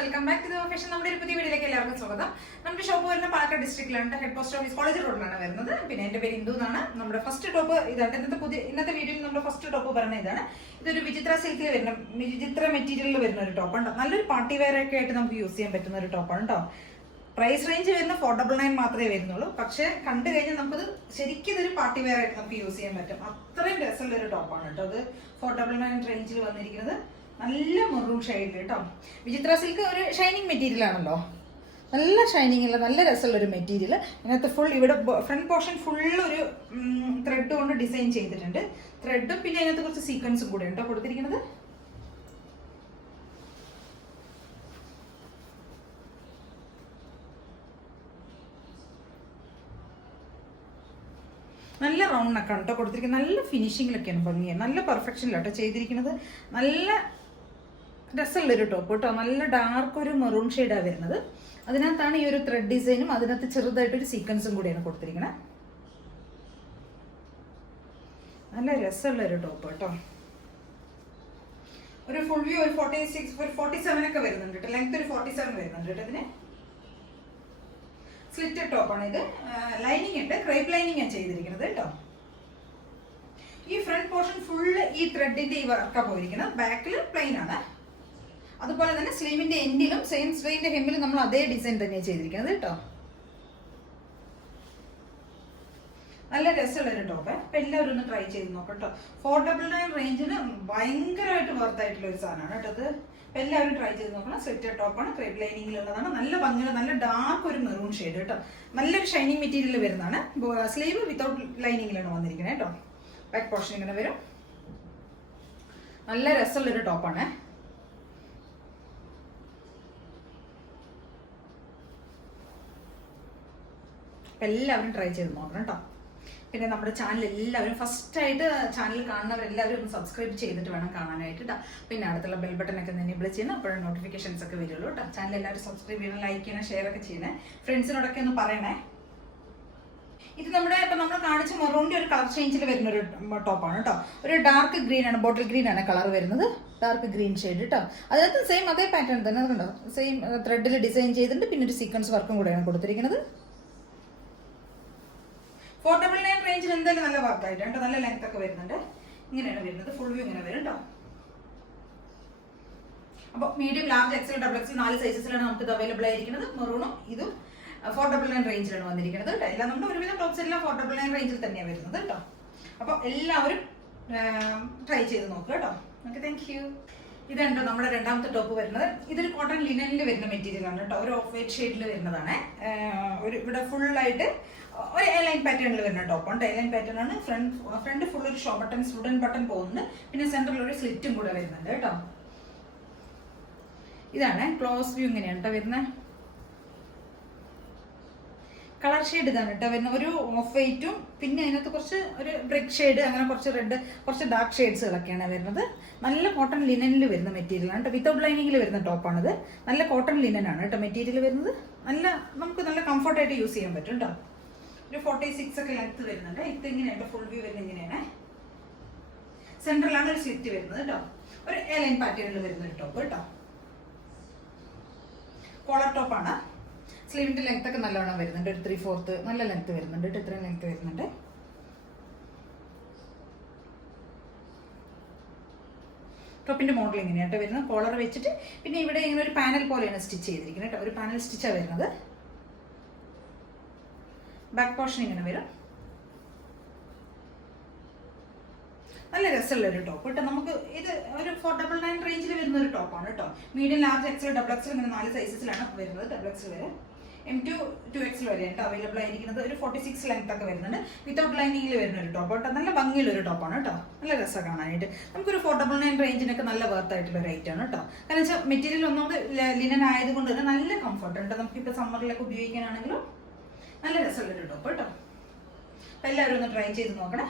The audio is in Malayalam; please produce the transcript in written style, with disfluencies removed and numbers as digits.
Welcome back to fashion. നമ്മുടെ ഒരു പുതിയ വീഡിയോയിലേക്ക് എല്ലാവർക്കും സ്വാഗതം. നമ്മുടെ ഷോപ്പ് വരുന്ന പാലക്കാട് ഡിസ്ട്രിക്റ്റിലാണ്, ഹെഡ് പോസ്റ്റ് ഓഫീസ് കോളേജ് റോഡിലാണ് വരുന്നത്. പിന്നെ എന്റെ പേര് ഇന്ദു എന്നാണ്. നമ്മുടെ ഫസ്റ്റ് ടോപ്പ് ഇതാണ്. ഇന്നത്തെ വീഡിയോയിൽ നമ്മുടെ ഫസ്റ്റ് ടോപ്പ് പറയുന്നത് ഇതാണ്. ഇതൊരു വിചിത്ര സിൽക്കിൽ വരുന്ന വിചിത്ര മെറ്റീരിയലിൽ വരുന്ന ഒരു ടോപ്പാണ്. നല്ലൊരു പാർട്ടി വെയർ ഒക്കെ ആയിട്ട് നമുക്ക് യൂസ് ചെയ്യാൻ പറ്റുന്ന ഒരു ടോപ്പാണ് കേട്ടോ. പ്രൈസ് റേഞ്ച് വരുന്ന 499 മാത്രമേ വരുന്നുള്ളൂ. പക്ഷെ കണ്ടു കഴിഞ്ഞാൽ നമുക്കത് ശരിക്കും ഇതൊരു പാർട്ടി വെയർ ആയിട്ട് നമുക്ക് യൂസ് ചെയ്യാൻ പറ്റും. അത്രയും രസമുള്ള ഒരു ടോപ്പാണ് കേട്ടോ. അത് 499 റേഞ്ചിൽ വന്നിരിക്കുന്നത്. നല്ല മെറൂൺ ഷെയ്ഡിൽ കേട്ടോ. വിചിത്ര സിൽക്ക് ഒരു ഷൈനിങ് മെറ്റീരിയൽ ആണല്ലോ. നല്ല ഷൈനിങ് ഉള്ള നല്ല രസമുള്ള ഒരു മെറ്റീരിയൽ. ഇതിനകത്ത് ഫുൾ ഇവിടെ ഫ്രണ്ട് പോർഷൻ ഫുൾ ഒരു ത്രെഡ് കൊണ്ട് ഡിസൈൻ ചെയ്തിട്ടുണ്ട്. ത്രെഡും പിന്നെ അതിനകത്ത് കുറച്ച് സീക്വൻസും കൂടെ ഉണ്ടോ കൊടുത്തിരിക്കുന്നത്. നല്ല റൗണ്ട് നെക്കാണ് കേട്ടോ കൊടുത്തിരിക്കുന്നത്. നല്ല ഫിനിഷിങ്ങിലൊക്കെയാണ് ഭംഗിയാണ്. നല്ല പെർഫെക്ഷനിലാട്ടോ ചെയ്തിരിക്കുന്നത്. നല്ല രസമുള്ളൊരു ടോപ്പ് കേട്ടോ. നല്ല ഡാർക്ക് ഒരു മെറൂൺ ഷെയ്ഡാണ് വരുന്നത്. അതിനകത്താണ് ഈ ഒരു ത്രെഡ് ഡിസൈനും അതിനകത്ത് ചെറുതായിട്ടൊരു സീക്വൻസും കൂടിയാണ് കൊടുത്തിരിക്കുന്നത്. നല്ല രസമുള്ളൊരു ടോപ്പ് കേട്ടോ. ഒരു ഫുൾ വ്യൂ ഒരു 46 ഒരു 47 ഒക്കെ വരുന്നുണ്ട് കേട്ടോ. ലെങ്ത് ഒരു 47 വരുന്നുണ്ട് കേട്ടോ. ഇതിന് സ്ലിറ്റ് ടോപ്പാണ് ഇത്. ലൈനിങ് ഉണ്ട്, ക്രേപ്പ് ലൈനിങ് ആണ് ചെയ്തിരിക്കുന്നത് കേട്ടോ. ഈ ഫ്രണ്ട് പോർഷൻ ഫുള്ള് ഈ ത്രെഡിന്റെ ഈ വർക്കാണ് പോയിരിക്കുന്നത്. ബാക്കിൽ പ്ലെയിൻ ആണ്. അതുപോലെ തന്നെ സ്ലീവിന്റെ എൻഡിലും സെയിം സ്ലീവിന്റെ ഹെമ്മിലും നമ്മൾ അതേ ഡിസൈൻ തന്നെയാണ് ചെയ്തിരിക്കുന്നത് കേട്ടോ. നല്ല രസമുള്ളൊരു ടോപ്പ്. അപ്പൊ എല്ലാവരും ഒന്ന് ട്രൈ ചെയ്ത് നോക്കാം കേട്ടോ. 499 റേഞ്ചിന് ഭയങ്കരമായിട്ട് വർത്തായിട്ടുള്ള ഒരു സാധനമാണ് കേട്ടോ. അത് എല്ലാവരും ട്രൈ ചെയ്ത് നോക്കണം. സ്ലിറ്റഡ് ടോപ്പാണ്, ക്രേപ്പ് ലൈനിങ്ങിലുള്ളതാണ്. നല്ല ഭംഗിയുള്ള നല്ല ഡാർക്ക് ഒരു മെറൂൺ ഷെയ്ഡ് കേട്ടോ. നല്ലൊരു ഷൈനിങ് മെറ്റീരിയൽ വരുന്നതാണ്. സ്ലീവ് വിത്തൗട്ട് ലൈനിങ്ങിലാണ് വന്നിരിക്കുന്നത് കേട്ടോ. ബാക്ക് പോർഷൻ ഇങ്ങനെ വരും. നല്ല രസമുള്ളൊരു ടോപ്പാണ്. എല്ലാവരും ട്രൈ ചെയ്ത് നോക്കണം കേട്ടോ. പിന്നെ നമ്മുടെ ചാനൽ എല്ലാവരും ഫസ്റ്റായിട്ട് ചാനൽ കാണുന്നവരെല്ലാവരും ഒന്ന് സബ്സ്ക്രൈബ് ചെയ്തിട്ട് വേണം കാണാനായിട്ട് കേട്ടോ. പിന്നെ അടുത്തുള്ള ബെൽ ബട്ടനൊക്കെ ഒന്ന് എനേബിൾ ചെയ്യണം. അപ്പോഴും നോട്ടിഫിക്കേഷൻസ് ഒക്കെ വരുള്ളൂ കേട്ടോ. ചാനൽ എല്ലാവരും സബ്സ്ക്രൈബ് ചെയ്യണം, ലൈക്ക് ചെയ്യണം, ഷെയർ ഒക്കെ ചെയ്യണേ. ഫ്രണ്ട്സിനോടൊക്കെ ഒന്ന് പറയണേ. ഇത് നമ്മുടെ ഇപ്പം നമ്മൾ കാണിച്ച മെറൂണിൻ്റെ ഒരു കളർ ചേഞ്ചിൽ വരുന്ന ഒരു ടോപ്പാണ് കേട്ടോ. ഒരു ഡാർക്ക് ഗ്രീൻ ആണ്, ബോട്ടിൽ ഗ്രീൻ ആണ് കളർ വരുന്നത്. ഡാർക്ക് ഗ്രീൻ ഷെയ്ഡ് കേട്ടോ. അതിനകത്ത് സെയിം അതേ പാറ്റേൺ തന്നെ അതുകൊണ്ടോ സെയിം ത്രെഡിൽ ഡിസൈൻ ചെയ്തിട്ടുണ്ട്. പിന്നെ ഒരു സീക്വൻസ് വർക്കും കൂടെയാണ് കൊടുത്തിരിക്കുന്നത്. 499 റേഞ്ചിൽ എന്തായാലും നല്ല വർക്കായിട്ട് കേട്ടോ. നല്ല ലെങ്ത് ഒക്കെ വരുന്നുണ്ട്. ഇങ്ങനെയാണ് വരുന്നത്. ഫുൾ വ്യൂ ഇങ്ങനെ വരും കേട്ടോ. അപ്പോൾ medium, large, XL, double XL 4 സൈസസിലാണ് നമുക്ക് ഇത് അവൈലബിൾ ആയിരിക്കുന്നത്. മെറൂണും ഇതും 499 റേഞ്ചിലാണ് വന്നിരിക്കുന്നത് കേട്ടോ. എല്ലാം നമ്മുടെ ഒരുവിധം ടോപ്സ് എല്ലാം 499 റേഞ്ചിൽ തന്നെയാണ് വരുന്നത് കേട്ടോ. അപ്പോൾ എല്ലാവരും ട്രൈ ചെയ്ത് നോക്കുക കേട്ടോ. Okay, thank you. ഇതുണ്ടോ നമ്മുടെ രണ്ടാമത്തെ ടോപ്പ് വരുന്നത്. ഇതൊരു കോട്ടൺ ലിനനിൽ വരുന്ന മെറ്റീരിയൽ ആണ് കേട്ടോ. ഒരു ഓഫ് വൈറ്റ് ഷെയ്ഡിൽ വരുന്നതാണ്. ഒരു ഇവിടെ ഫുള്ളായിട്ട് ഒരു എലൈൻ പാറ്റേണിൽ വരുന്ന ടോപ്പാണ്. എലൈൻ പാറ്റേൺ ആണ്. ഫ്രണ്ട് ഫുൾ ഒരു ഷോ ബട്ടൺ, സ്റ്റുഡന്റ് ബട്ടൺ പോകുന്നുണ്ട്. പിന്നെ സെന്ററിൽ ഒരു സ്ലിറ്റും കൂടെ വരുന്നുണ്ട് കേട്ടോ. ഇതാണ് ക്ലോസ് വ്യൂ. ഇങ്ങനെയാണ് കേട്ടോ വരുന്നത്. കളർ ഷെയ്ഡ് ഇതാണ് കേട്ടോ വരുന്നത്. ഒരു ഓഫ് വൈറ്റും പിന്നെ അതിനകത്ത് കുറച്ച് ഒരു ബ്രിക്ക് ഷെയ്ഡ്, അങ്ങനെ കുറച്ച് റെഡ്, കുറച്ച് ഡാർക്ക് ഷെയ്ഡ്സുകളൊക്കെയാണ് വരുന്നത്. നല്ല കോട്ടൺ ലിനനിൽ വരുന്ന മെറ്റീരിയൽ ആണ് കേട്ടോ. വിത്തൗട്ട് ലൈനിങ്ങിൽ വരുന്ന ടോപ്പാണിത്. നല്ല കോട്ടൺ ലിനൻ ആണ് കേട്ടോ മെറ്റീരിയൽ വരുന്നത്. നമുക്ക് നല്ല കംഫർട്ടായിട്ട് യൂസ് ചെയ്യാൻ പറ്റും കേട്ടോ. ഒരു 46 ഒക്കെ ലെങ്ത് വരുന്നുണ്ട്. ഇത് ഇങ്ങനെയാണ് ഫുൾ വ്യൂ വരുന്നത്. ഇങ്ങനെയാണ്. സെൻട്രലാണ് ഒരു സ്ലിറ്റ് വരുന്നത് കേട്ടോ. ഒരു എലൈൻ പാറ്റേണിൽ വരുന്ന ഒരു ടോപ്പ് കേട്ടോ. കോളർ ടോപ്പാണ്. സ്ലീവിന്റെ ലെങ്ത് ഒക്കെ നല്ലോണം വരുന്നുണ്ട്. ഒരു 3/4 നല്ല ലെങ്ത് വരുന്നുണ്ട്. ഇത്രയും ലെങ്ത് വരുന്നുണ്ട്. ടോപ്പിന്റെ മോഡൽ ഇങ്ങനെയായിട്ട് വരുന്നത്. കോളർ വെച്ചിട്ട് പിന്നെ ഇവിടെ ഇങ്ങനെ ഒരു പാനൽ പോലെയാണ് സ്റ്റിച്ച് ചെയ്തിരിക്കുന്നത് കേട്ടോ. ഒരു പാനൽ സ്റ്റിച്ചാണ് വരുന്നത്. ബാക്ക് പോർഷൻ ഇങ്ങനെ വരും. നല്ല രസമുള്ള ഒരു ടോപ്പ് കേട്ടോ. നമുക്ക് ഇത് ഒരു 499 റേഞ്ചിൽ വരുന്ന ഒരു ടോപ്പാണ് കേട്ടോ. Medium, large, XL, double XL ഇങ്ങനെ 4 സൈസസിലാണ് വരുന്നത്. ഡബിൾ എക്സൽ വരെ M2 2XL വരെ കേട്ടോ അവൈലബിൾ ആയിരിക്കുന്നത്. ഒരു 46 ലെങ്ത് ഒക്കെ വരുന്നുണ്ട്. വിത്തൗട്ട് ലൈനിങ്ങിൽ വരുന്ന ഒരു ടോപ്പ് കേട്ടോ. നല്ല ഭംഗിയുള്ള ഒരു ടോപ്പാണ് കേട്ടോ. നല്ല രസം കാണാനായിട്ട്. നമുക്കൊരു 499 റേഞ്ചിനൊക്കെ നല്ല വർത്ത് ആയിട്ടുള്ള റേറ്റ് ആണ് കേട്ടോ. കാരണം വെച്ചാൽ മെറ്റീരിയൽ ഒന്നാമത് ലിനൻ ആയതുകൊണ്ട് തന്നെ നല്ല കംഫർട്ട് ഉണ്ട്. നമുക്കിപ്പോൾ സമ്മറിലൊക്കെ ഉപയോഗിക്കാനാണെങ്കിലും നല്ല രസമുള്ളൊരു ടോപ്പ് കേട്ടോ. എല്ലാവരും ഒന്ന് ട്രൈ ചെയ്ത് നോക്കണേ.